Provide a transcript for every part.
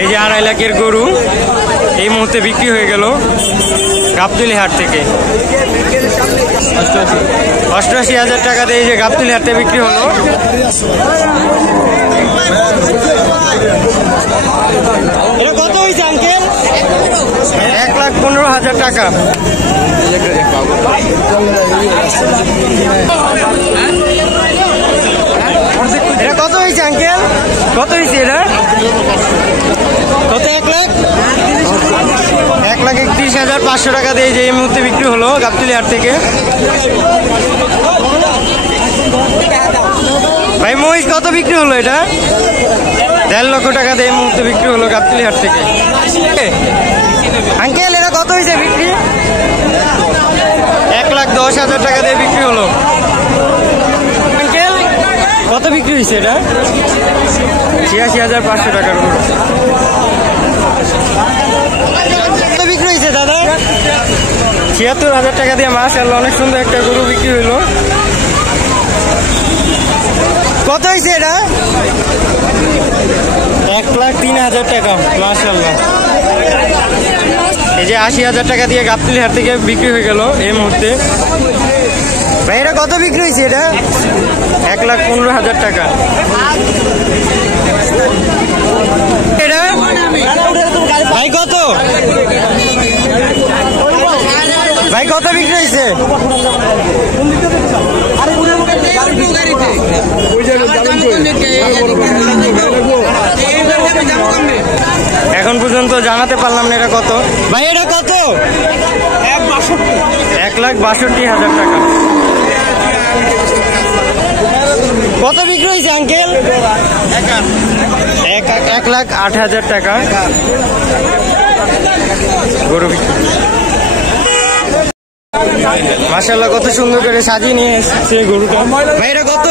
এই যে 2.5 লাখের গরু এই মুহূর্তে বিক্রি হয়ে গেল গাবতলী হাট থেকে। 88,000 টাকা দিয়ে এই যে গাবতলী হাটে বিক্রি হলো। এটা কত হয়েছে আঙ্কেল? 1,15,000 টাকা। এটা কত হয়েছে আঙ্কেল? কত হয়েছে এটা? কত? 1,31,500 টাকা দিয়ে যে এই মুহূর্তে বিক্রি হলো গাবতলী হাট থেকে। ভাই মহিষ কত বিক্রি হলো? এটা 1.5 লক্ষ টাকা দিয়ে এই মুহূর্তে বিক্রি হলো গাবতলী হাট থেকে। আঙ্কেল এটা কত হয়েছে বিক্রি? 1,10,000 টাকা দিয়ে বিক্রি হলো। আঙ্কেল কত বিক্রি হয়েছে এটা? 86,500 টাকার গরু। কত বিক্রি হয়েছে দাদা? 76,000 টাকা দিয়ে। মাশাআল্লাহ অনেক সুন্দর একটা গরু বিক্রি হইলো। কত হয়েছে এটা? 1,03,000 টাকা। মাশাআল্লাহ। এই যে 80,000 টাকা দিয়ে গাবতলী হাট থেকে বিক্রি হয়ে গেল এই মুহূর্তে। ভাই এটা কত বিক্রি হয়েছে? এটা 1,15,000 টাকা। এটা ভাই কত? ভাই কত বিক্রি হয়েছে? এখন পর্যন্ত জানাতে পারলাম না এটা কত। ভাই এটা কত? 1,62,000 টাকা। কত বিক্রি হয়েছে আঙ্কেল? 1,08,000 টাকা গরু বিক্রি। মাশাআল্লাহ কত সুন্দর করে সাজিয়ে নিয়ে এসেছে গরুটা। ভাই এটা কত?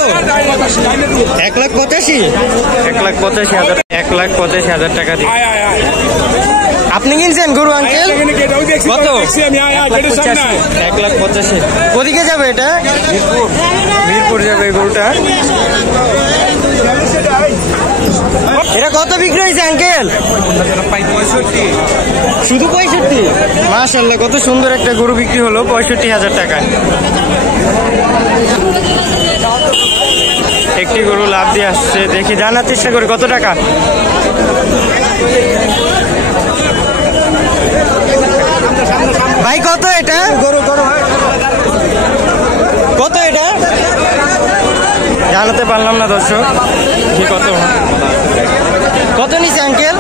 1,85,000। 1,85,000। 1,85,000 টাকা দিয়ে আপনি কিনছেন গরু আঙ্কেল? কত? 1,85,000। ওদিকে যাবে এটা? মিরপুর যাবে এই গরুটা। এটা কত বিক্রি হয়েছে আঙ্কেল? শুধু 65? মাশাআল্লাহ কত সুন্দর একটা গরু বিক্রি হলো 65,000 টাকা। একটি গরু লাভ দিয়ে আসছে, দেখি জানার চেষ্টা করি কত টাকা। ভাই কত এটা? কত এটা? জানাতে পারলাম না দর্শক কি কত। কত নিচ্ছে আঙ্কেল?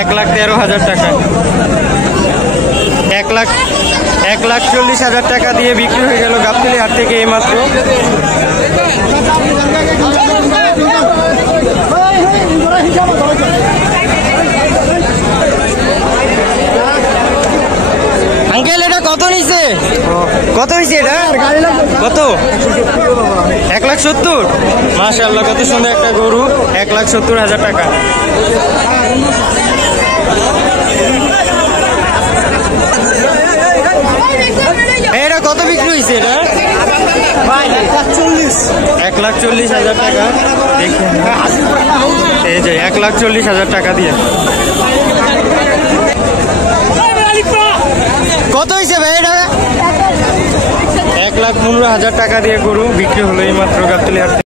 1,13,000 টাকা। 1,40,000 টাকা দিয়ে বিক্রি হয়ে গেল গাবতলী হাট থেকে এইমাত্র। আঙ্কেল এটা কত নিচ্ছে? কত হয়েছে এটা? কত? 1,70,000। মাশাআল্লাহ কত সুন্দর একটা গরু। 1,70,000 টাকা। এটা কত বিক্রি হয়েছে? এটা 1,40,000 টাকা। দেখুন এই যে 1,40,000 টাকা দিয়ে। কত হয়েছে ভাই এটা? 1,15,000 টাকা দিয়ে গরু বিক্রি হলো এই মাত্র গাবতলী হাট।